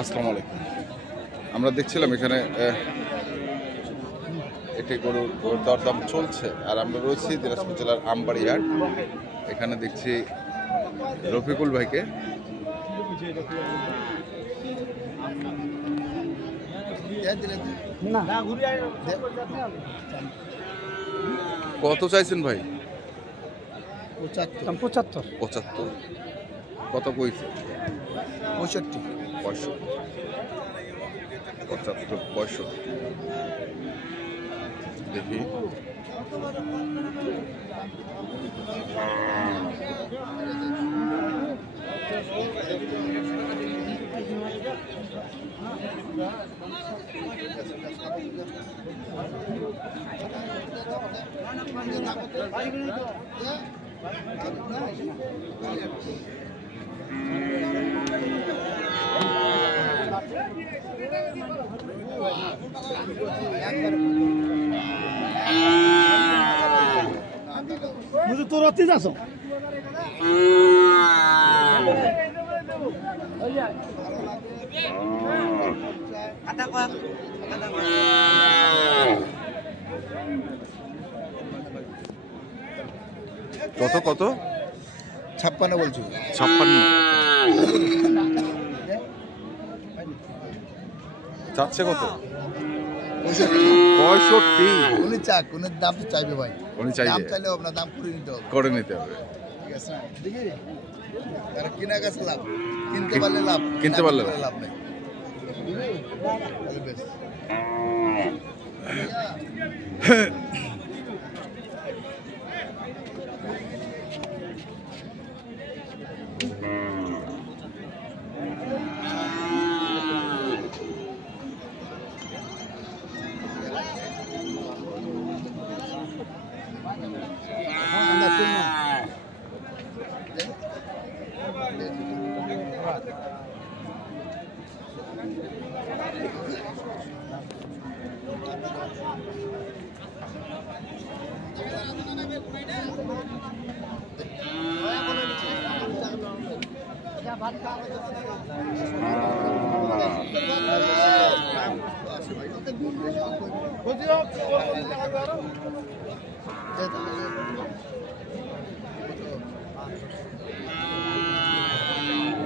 আসসালামু আলাইকুম। আমরা দেখছিলাম এখানে একটি গরুর দরদাম চলছে, আর আমরা রয়েছি দিনাজপুর জেলার আমবাড়ি হাট। এখানে দেখছি রফিকুল ভাইকে। কত চাইছেন ভাই? 75। কত কইছে? 65। 65 দেখি। मुझे तो रोती जा सो কত কত? 56 বলছো? 56 চাচ্ছে কত? 65। উনি চাক, উনি দাম তো চাইবে ভাই। উনি চাইবে, দাম চাইলে আপনার দাম করে নিতে হবে। ঠিক আছে, দেখি তারা কিনা গেছে লাভ, কিনতে পারলে লাভ, কিনতে পারলে লাভ নেই।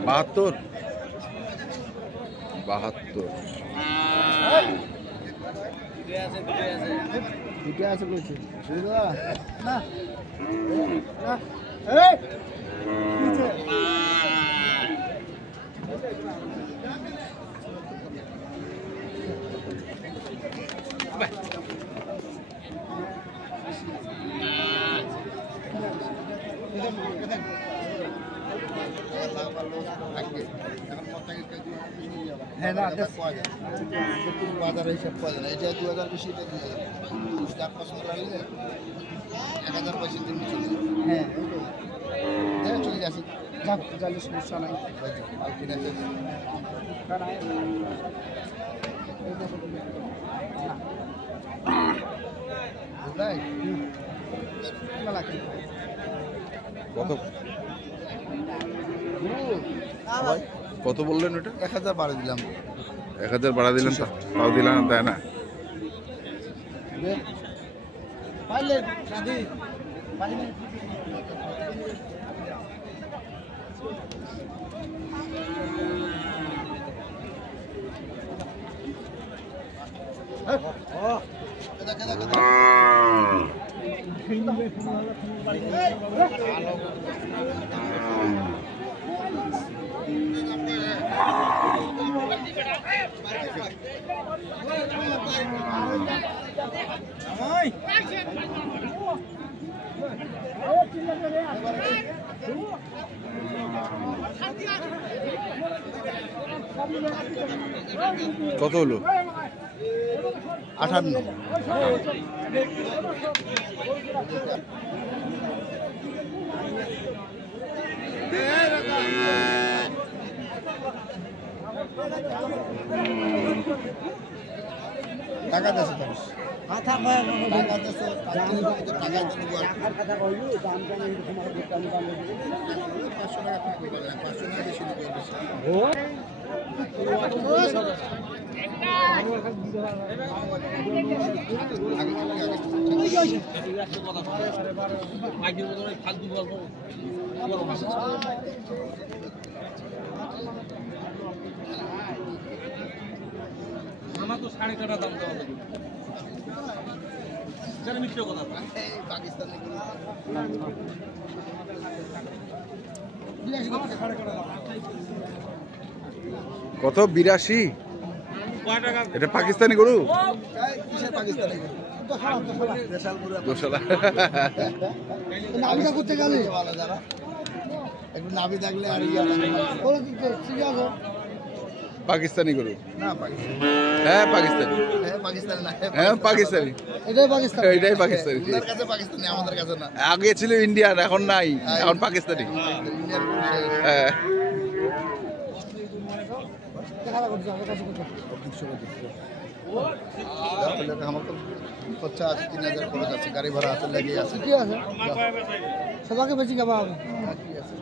বাহাত্তর। হ্যাঁ না বাজারে হিসাব পাওয়া যায় না। এটা 2000 বেশি, এটা 2000 যার পছন্দ লাগলে 1000 পয়সা দিন চলে যাবে। হ্যাঁ চলে যাচ্ছে, যাক জানি সমস্যা নাই। মাল কিনে কত কত বললেন ওটা? 1000 বাড়া দিলাম। 1000 বাড়া দিলেন, তাও দিলাম না, তাই না? কত হলো? 58। টাকা দেশে মানুষ টাকা দেশে টাকা দেবো 500 টাকা কম করে 500 টাকা বেশি নেবে আমার তো 5.5 টাকা দাম দেওয়া লাগে কেন মিথ্যে কথা পাকিস্তানি কত 82? কয় টাকা এটা পাকিস্তানি গরু? কিসের পাকিস্তানি গোশালা। নাবিটা করতে গেলে ভালো যারা একটু নাবি থাকলে আর পাকিস্তানি গরু? না পাকিস্তানি হ্যাঁ পাকিস্তানি। হ্যাঁ পাকিস্তানি না হ্যাঁ পাকিস্তানি। এটাই পাকিস্তানি এটাই পাকিস্তানি। ওদের কাছে পাকিস্তানি আমাদের কাছে না আগে ছিল ইন্ডিয়ান, এখন নাই, এখন পাকিস্তানি। ইন্ডিয়ার পুরুষ হ্যাঁ। আমার তো খরচা আছে 3000 খরচ আছে গাড়ি ভাড়া আছে লেগে আছে কি আছে সবাইকে বেশি খাওয়া হবে কি আছে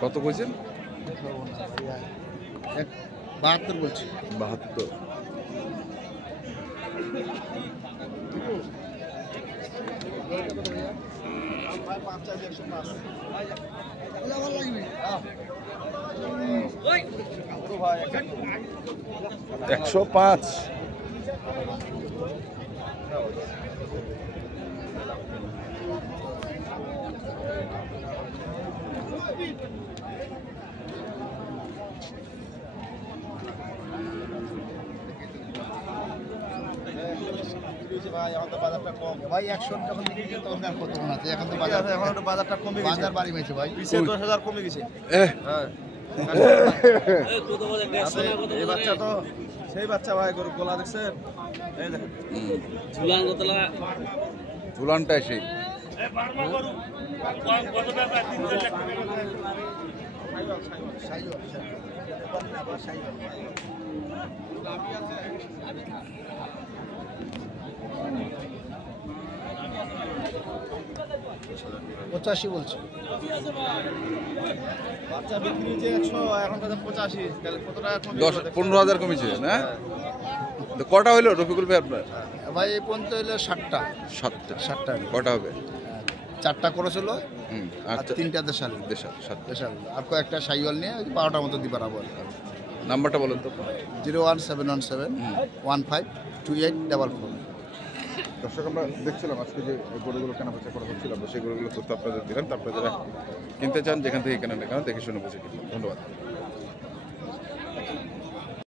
কত কইছেন? 72 বলছি। 72। একশো 5। ভাই 100 যখন বিক্রি করতে তখন আর কত মনে আছে এখন তো বাজার এখন একটু বাজারটা কমে গেছে বাজার বাড়ি হয়েছে ভাই 10,000 কমে গেছে এহ, হ্যাঁ এই বাচ্চা তো সেই বাচ্চা ভাই গরু গোলা দেখছেন এই দেখেন ঝুলান গোতলা ঝুলানটাই সেই। পঁচাশি বলছি বাচ্চা বিক্রি হয়েছে 100 এখন বাজার 85 তাহলে কত টাকা কমে 15,000 কমেছে না? তো কটা হইলো রফিকুল ভাই আপনার? ভাই এই পর্যন্ত হলো 60টা 7টা। 60টা কটা হবে? 4টা করেছিল হুম, আর আচ্ছা। 3টা দেশাল দেশাল 7টা। দেশাল আর কয়েকটা সাইওয়াল নিয়ে 12টার মতো দিবার আবার নাম্বারটা বলেন তো। 01717 152844। দর্শক, আমরা দেখছিলাম আজকে যে গরুগুলো কেনা বেচা করা হচ্ছিল, আমরা সেই গরুগুলো তথ্য আপনাদের দিলাম। তারপরে যারা কিনতে চান যেখান থেকে কেনেন না কেন দেখে শুনে বুঝে কিনবেন। ধন্যবাদ।